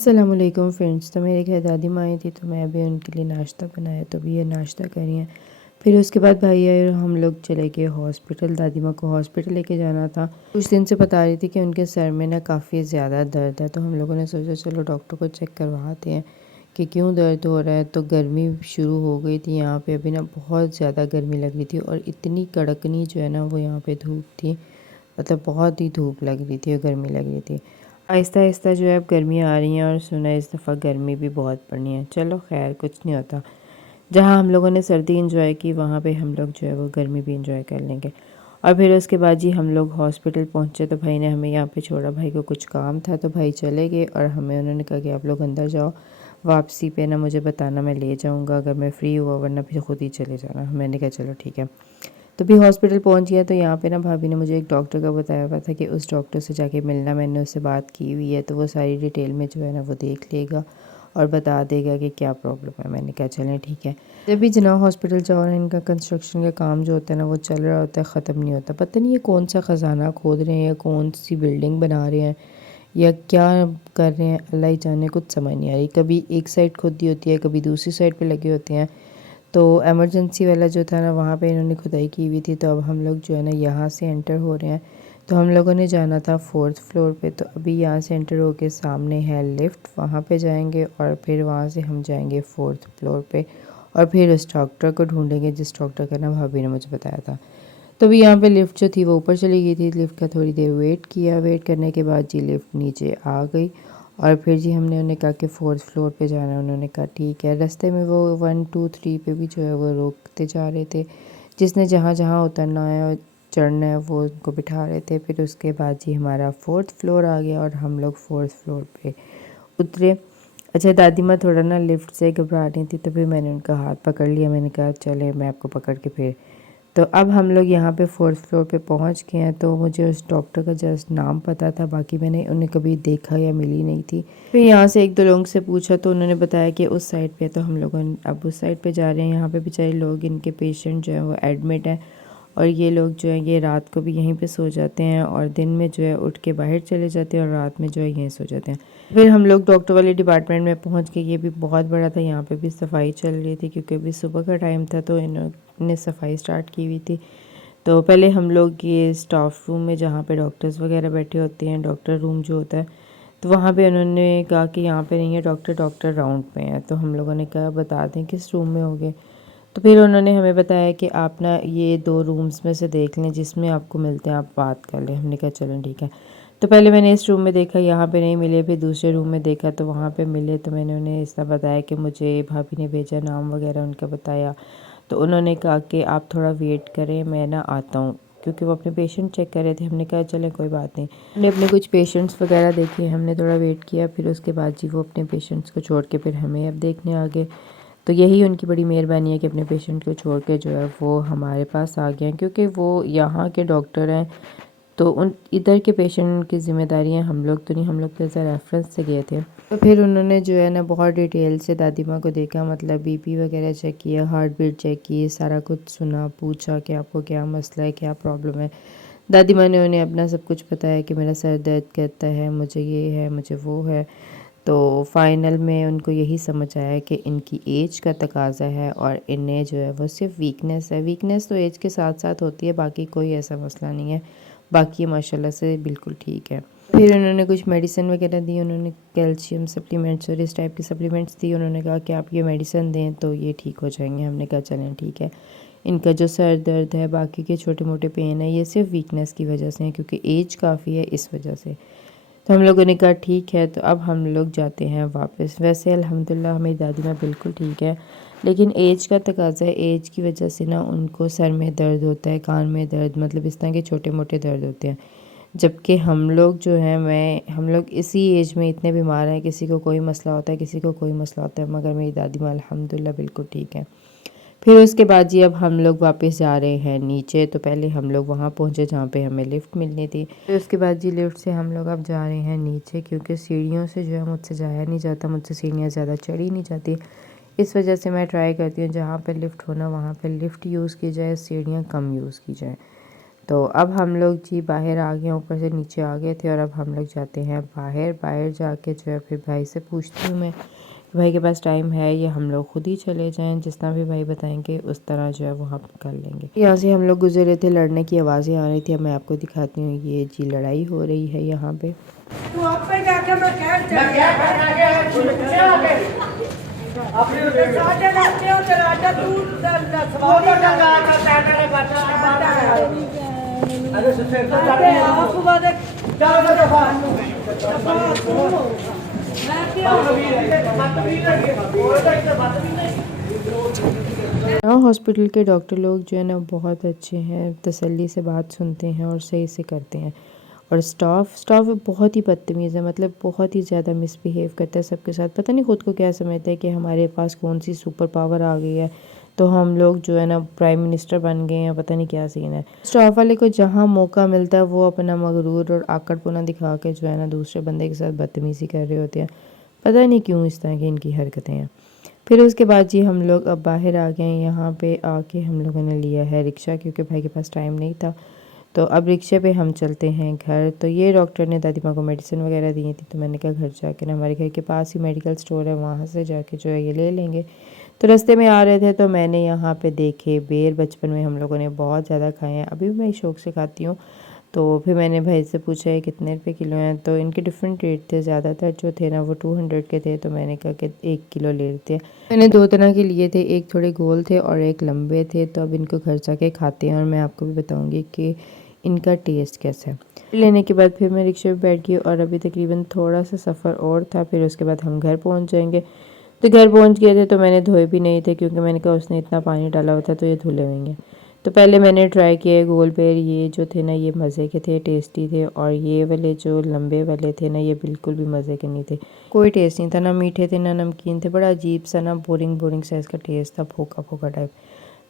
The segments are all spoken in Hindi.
अस्सलामुअलैकुम फ्रेंड्स। तो मेरे घर दादी माँ आई थी तो मैं अभी उनके लिए नाश्ता बनाया, तो अभी ये नाश्ता कर रही हैं। फिर उसके बाद भाई आए और हम लोग चले गए हॉस्पिटल। दादी माँ को हॉस्पिटल लेके जाना था। कुछ दिन से बता रही थी कि उनके सर में ना काफ़ी ज़्यादा दर्द है, तो हम लोगों ने सोचा चलो डॉक्टर को चेक करवाते हैं कि क्यों दर्द हो रहा है। तो गर्मी शुरू हो गई थी यहाँ पे, अभी ना बहुत ज़्यादा गर्मी लग रही थी और इतनी कड़कनी जो है ना वो यहाँ पे धूप थी, मतलब बहुत ही धूप लग रही थी और गर्मी लग रही थी। आहिस्ता आहिस्ता जो है अब गर्मियाँ आ रही हैं और सुना है इस दफ़ा गर्मी भी बहुत पड़नी है। चलो खैर कुछ नहीं होता, जहाँ हम लोगों ने सर्दी इंजॉय की वहाँ पे हम लोग जो है वो गर्मी भी इंजॉय कर लेंगे। और फिर उसके बाद जी हम लोग हॉस्पिटल पहुँचे तो भाई ने हमें यहाँ पे छोड़ा। भाई को कुछ काम था तो भाई चले गए और हमें उन्होंने कहा कि आप लोग अंदर जाओ, वापसी पे ना मुझे बताना, मैं ले जाऊँगा अगर मैं फ़्री हुआ, वरना फिर ख़ुद ही चले जाना। मैंने कहा चलो ठीक है। तो भी हॉस्पिटल पहुंच गया तो यहाँ पे ना भाभी ने मुझे एक डॉक्टर का बताया हुआ था कि उस डॉक्टर से जाके मिलना। मैंने उससे बात की हुई है तो वो सारी डिटेल में जो है ना वो देख लेगा और बता देगा कि क्या प्रॉब्लम है। मैंने कहा चलें ठीक है। जब भी जना हॉस्पिटल जाओ ना, इनका कंस्ट्रक्शन का काम जो होता है ना वो चल रहा होता है, ख़त्म नहीं होता। पता नहीं ये कौन सा ख़जाना खोद रहे हैं या कौन सी बिल्डिंग बना रहे हैं या क्या कर रहे हैं, अल्लाह ही जाने। कुछ समझ नहीं आ रही। कभी एक साइड खोदी होती है, कभी दूसरी साइड पे लगे होते हैं। तो इमरजेंसी वाला जो था ना वहाँ पे इन्होंने खुदाई की हुई थी। तो अब हम लोग जो है ना यहाँ से एंटर हो रहे हैं। तो हम लोगों ने जाना था 4th फ्लोर पे। तो अभी यहाँ से एंटर होके सामने है लिफ्ट, वहाँ पे जाएंगे और फिर वहाँ से हम जाएंगे 4th फ्लोर पे और फिर उस डॉक्टर को ढूंढेंगे जिस डॉक्टर का ना भाभी ने मुझे बताया था। तो अभी यहाँ पे लिफ्ट जो थी वो ऊपर चली गई थी। लिफ्ट का थोड़ी देर वेट किया, वेट करने के बाद जी लिफ्ट नीचे आ गई और फिर जी हमने उन्हें कहा कि 4th फ्लोर पे जाना है। उन्होंने कहा ठीक है। रास्ते में वो 1 2 3 पे भी जो है वो रोकते जा रहे थे, जिसने जहाँ जहाँ उतरना है और चढ़ना है वो उनको बिठा रहे थे। फिर उसके बाद जी हमारा 4th फ्लोर आ गया और हम लोग 4th फ्लोर पे उतरे। अच्छा, दादी माँ थोड़ा ना लिफ्ट से घबरा रही थी तो फिर मैंने उनका हाथ पकड़ लिया। मैंने कहा चले मैं आपको पकड़ के फिर। तो अब हम लोग यहाँ पे 4th फ्लोर पे पहुँच गए हैं। तो मुझे उस डॉक्टर का जस्ट नाम पता था, बाकी मैंने उन्हें कभी देखा या मिली नहीं थी। फिर यहाँ से एक दो लोगों से पूछा तो उन्होंने बताया कि उस साइड पे। तो हम लोग अब उस साइड पे जा रहे हैं। यहाँ पे बेचारे लोग, इनके पेशेंट जो है वो एडमिट है और ये लोग जो है ये रात को भी यहीं पे सो जाते हैं और दिन में जो है उठ के बाहर चले जाते हैं और रात में जो है यहीं सो जाते हैं। फिर हम लोग डॉक्टर वाले डिपार्टमेंट में पहुंच के, ये भी बहुत बड़ा था, यहाँ पे भी सफाई चल रही थी क्योंकि अभी सुबह का टाइम था तो इन्होंने सफाई स्टार्ट की हुई थी। तो पहले हम लोग ये स्टाफ रूम में जहाँ पे डॉक्टर्स वगैरह बैठे होते हैं, डॉक्टर रूम जो होता है, तो वहाँ पे उन्होंने कहा कि यहाँ पे नहीं है डॉक्टर, डॉक्टर राउंड पे हैं। तो हम लोगों ने कहा बता दें किस रूम में होंगे। तो फिर उन्होंने हमें बताया कि आप ना ये 2 रूम्स में से देख लें जिसमें आपको मिलते हैं, आप बात कर लें। हमने कहा चलें ठीक है। तो पहले मैंने इस रूम में देखा, यहाँ पे नहीं मिले। फिर दूसरे रूम में देखा तो वहाँ पे मिले। तो मैंने उन्हें ऐसा बताया कि मुझे भाभी ने भेजा, नाम वगैरह उनका बताया। तो उन्होंने कहा कि आप थोड़ा वेट करें, मैं ना आता हूँ, क्योंकि वो अपने पेशेंट चेक कर रहे थे। हमने कहा चलें कोई बात नहीं। हमने अपने कुछ पेशेंट्स वगैरह देखे, हमने थोड़ा वेट किया। फिर उसके बाद जी वो अपने पेशेंट्स को छोड़ के फिर हमें अब देखने आ गए। तो यही उनकी बड़ी मेहरबानी है कि अपने पेशेंट को छोड़ के जो है वो हमारे पास आ गए हैं, क्योंकि वो यहाँ के डॉक्टर हैं। तो उन इधर के पेशेंट की ज़िम्मेदारियाँ हम लोग तो नहीं, हम लोग तो ऐसा रेफरेंस से गए थे। तो फिर उन्होंने जो है ना बहुत डिटेल से दादी माँ को देखा, मतलब बीपी वगैरह चेक किया, हार्ट बीट चेक की, सारा कुछ सुना, पूछा कि आपको क्या मसला है, क्या प्रॉब्लम है। दादी माँ ने उन्हें अपना सब कुछ बताया कि मेरा सर दर्द करता है, मुझे ये है, मुझे वो है। तो फाइनल में उनको यही समझ आया कि इनकी एज का तकाजा है और इन्हें जो है वो सिर्फ वीकनेस है। वीकनेस तो एज के साथ साथ होती है, बाकी कोई ऐसा मसला नहीं है। बाकी माशाल्लाह से बिल्कुल ठीक है। फिर उन्होंने कुछ मेडिसिन वगैरह दी, उन्होंने कैल्शियम सप्लीमेंट्स और इस टाइप की सप्लीमेंट्स दी। उन्होंने कहा कि आप ये मेडिसिन दें तो ये ठीक हो जाएंगे। हमने कहा चलें ठीक है। इनका जो सर दर्द है, बाकी के छोटे मोटे पेन है, ये सिर्फ वीकनेस की वजह से है, क्योंकि एज काफ़ी है इस वजह से। तो हम लोगों ने कहा ठीक है। तो अब हम लोग जाते हैं वापस। वैसे अल्हम्दुलिल्लाह हमारी दादी माँ बिल्कुल ठीक है, लेकिन एज का तकाजा है। एज की वजह से ना उनको सर में दर्द होता है, कान में दर्द, मतलब इस तरह के छोटे मोटे दर्द होते हैं। जबकि हम लोग जो हैं, हम लोग इसी एज में इतने बीमार हैं, किसी को कोई मसला होता है, किसी को कोई मसला होता है, मगर मेरी दादी माँ अल्हम्दुलिल्लाह बिल्कुल ठीक है। फिर उसके बाद जी अब हम लोग वापस जा रहे हैं नीचे। तो पहले हम लोग वहाँ पहुँचे जहाँ पे हमें लिफ्ट मिलनी थी। फिर उसके बाद जी लिफ्ट से हम लोग अब जा रहे हैं नीचे, क्योंकि सीढ़ियों से जो है मुझसे जाया नहीं जाता, मुझसे सीढ़ियाँ ज़्यादा चढ़ी नहीं जाती। इस वजह से मैं ट्राई करती हूँ जहाँ पे लिफ्ट हो ना वहाँ पे लिफ्ट यूज़ की जाए, सीढ़ियाँ कम यूज़ की जाए। तो अब हम लोग जी बाहर आ गए, ऊपर से नीचे आ गए थे और अब हम लोग जाते हैं बाहर जाके जो है फिर भाई से पूछती हूँ मैं भाई के पास टाइम है या हम लोग खुद ही चले जाएं, जिस तरह भी भाई बताएंगे उस तरह जो है वो हम कर लेंगे। यहाँ से हम लोग गुजर रहे थे, लड़ने की आवाज़ें आ रही थी। अब मैं आपको दिखाती हूँ, ये जी लड़ाई हो रही है यहाँ पे। हॉस्पिटल के डॉक्टर लोग जो है ना बहुत अच्छे हैं, तसल्ली से बात सुनते हैं और सही से करते हैं। और स्टाफ बहुत ही बदतमीज़ है, मतलब बहुत ही ज़्यादा मिसबिहेव करता है सबके साथ। पता नहीं खुद को क्या समझता है कि हमारे पास कौन सी सुपर पावर आ गई है तो हम लोग जो है ना प्राइम मिनिस्टर बन गए हैं, पता नहीं क्या सीन है। स्टाफ वाले को जहाँ मौका मिलता है वो अपना मगरूर और आकड़पना दिखा के जो है ना दूसरे बंदे के साथ बदतमीज़ी कर रहे होते हैं। पता नहीं क्यों इस तरह की इनकी हरकतें हैं। फिर उसके बाद जी हम लोग अब बाहर आ गए हैं। यहाँ पे आके हम लोगों ने लिया है रिक्शा, क्योंकि भाई के पास टाइम नहीं था। तो अब रिक्शे पे हम चलते हैं घर। तो ये डॉक्टर ने दादी माँ को मेडिसिन वगैरह दी थी, तो मैंने कहा घर जाके ना, हमारे घर के पास ही मेडिकल स्टोर है, वहाँ से जाके जो है ये ले लेंगे। तो रास्ते में आ रहे थे तो मैंने यहाँ पे देखे बेर, बचपन में हम लोगों ने बहुत ज़्यादा खाए हैं, अभी भी मैं शौक़ से खाती हूँ। तो फिर मैंने भाई से पूछा है कितने रुपए किलो हैं, तो इनके डिफरेंट रेट थे। ज़्यादातर जो थे ना वो 200 के थे, तो मैंने कहा कि 1 किलो ले लेते हैं। मैंने 2 तरह के लिए थे, एक थोड़े गोल थे और एक लंबे थे। तो अब इनको घर जाके खाते हैं और मैं आपको भी बताऊंगी कि इनका टेस्ट कैसा है। लेने के बाद फिर मैं रिक्शे पे बैठ गई और अभी तकरीबन थोड़ा सा सफ़र और था, फिर उसके बाद हम घर पहुँच जाएंगे। तो घर पहुँच गए थे तो मैंने धोए भी नहीं थे, क्योंकि मैंने कहा उसने इतना पानी डाला हुआ था तो ये धुले होंगे। तो पहले मैंने ट्राई किए गोल बेर, ये जो थे ना ये मज़े के थे, टेस्टी थे। और ये वाले जो लंबे वाले थे ना ये बिल्कुल भी मज़े के नहीं थे, कोई टेस्ट नहीं था, ना मीठे थे ना नमकीन थे, बड़ा अजीब सा ना बोरिंग सा इसका टेस्ट था, फोका टाइप।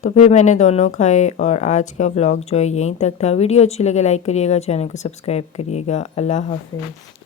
तो फिर मैंने दोनों खाए और आज का व्लॉग जो है यहीं तक था। वीडियो अच्छी लगे लाइक करिएगा, चैनल को सब्सक्राइब करिएगा। अल्लाह हाफिज़।